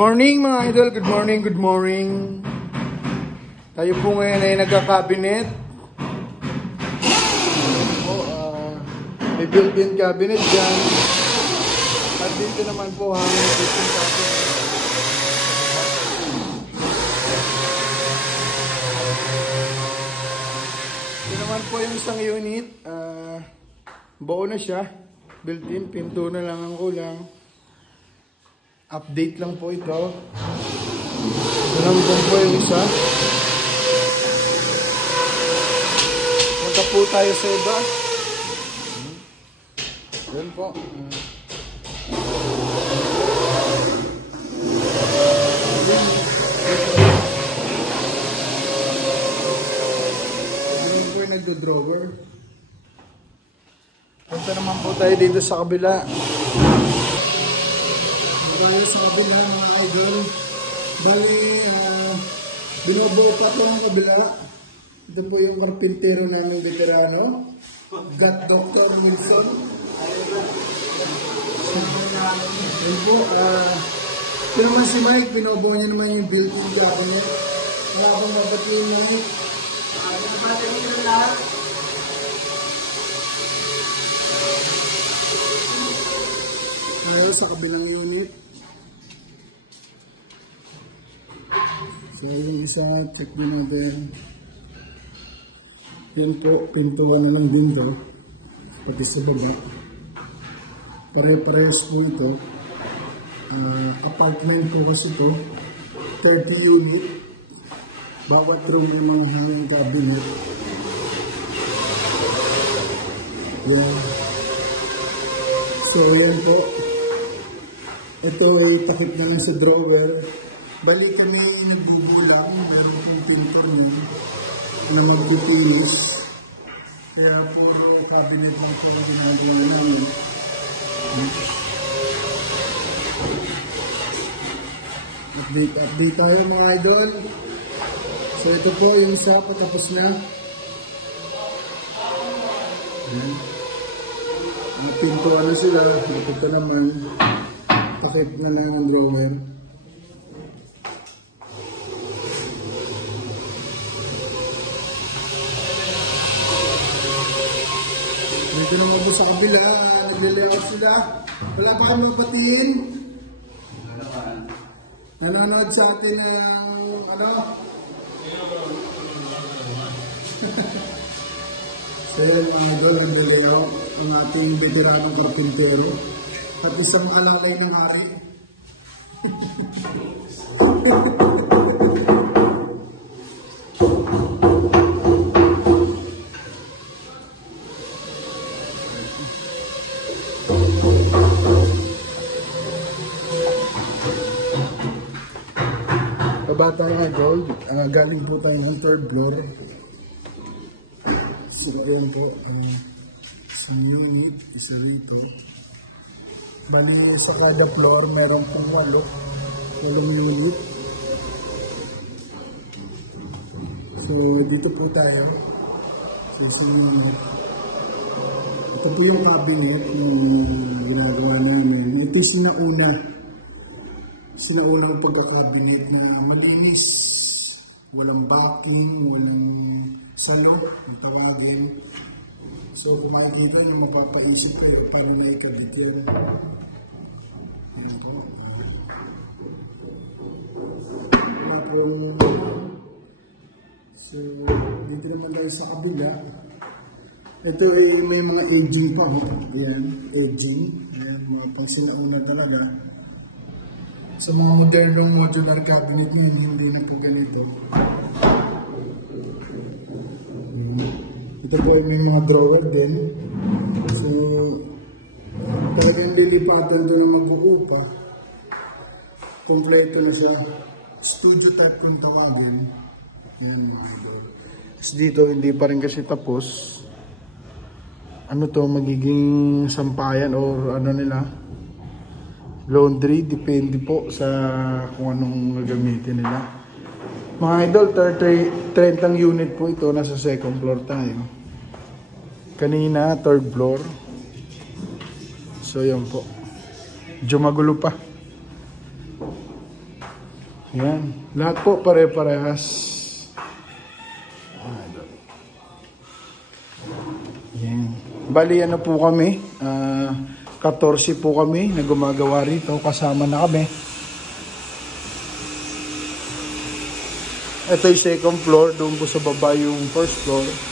morning mga idol, good morning, good morning. Tayo po ngayon ay nagka-cabinet. May built-in cabinet dyan. At dito naman po hangin kitchen cabinet. Ito naman po yung isang unit. Buo na siya. Built-in, pinto na lang ang kulang. Update lang po ito. Ito naman po yung isa. Punta po tayo sa iba. Yan po. Yan po yung nagdo-drawer. Punta naman po tayo dito sa kabila. Tayo sa kabila mga idol. Bali, binobuo pa ito ang kabila. Ito po yung karpintero namin veterano. Got Dr. Wilson. Yan po. Ito naman si Mike. Binobuo niya naman yung built-in cabinet. Wala akong mapatiin na Mike. Napatiin na lahat. Sa kabilang unit. So yung isa, check din natin. Yan po, pintuan na lang din to. Pati sa baba. Pare-parehas po ito. Apartment po kasi ito. 30 unit. Bawat room may mga hanging cabinet. Yan. So yan po. Ito ay takip na lang sa drawer. Balik kami nagbubulang. Meron pong pintor nyo na magpipinis. Kaya po cabinet lang po ang ginagawa namin. Update tayo mga idol. So ito po yung isa patapos na. Pintuan na sila. Ito naman. Takip na lang ang drawer. Dito naman po sa kabila. Nag-layout sila. Wala pa kami mapatiin. Nanonood sa atin na yung ano? So yun mga idol, nag-layout ang ating veteranong karpintero. Tapos sa mga alalay ng hari. Baba tayo ng gold. Galing po tayo ng 3rd floor. So yun po. Isang unit, isa rito. Bali sa kada floor, meron pong 8 unit. So, dito po tayo. So, isang unit. Ito po yung cabinet yung ginagawa namin. Ito yung sinaunang pagkakabinet na malinis. Walang backing, walang salot, ang tawagin. So, kung makikita nyo, mapapaisip kayo paano na ikabit yan. Ayan po. So, dito naman tayo sa kabila. Ito ay may mga edging pa. Ayan, edging. Ayan, mga pang sinauna talaga. Sa mga modernong modular cabinet nyo, hindi na po ganito. Ito po ay may mga drawer din. So, talagang lilipatan doon na mag-uupa. Kompleto na siya. Studio type kung tawagin. Ayan mga idol. Tapos dito, hindi pa rin kasi tapos. Ano to, magiging sampayan or ano nila? Laundry, depende po sa kung anong gagamitin nila. Mga idol, 30 unit po ito. Nasa 2nd floor tayo. Kanina, 3rd floor. So, yan po. Medyo magulo pa. Yan. Lahat po pare-parehas. Yan. Bali, ano po kami? 14 po kami na gumagawa rito. Kasama na kami. Ito yung second floor. Doon po sa baba yung first floor.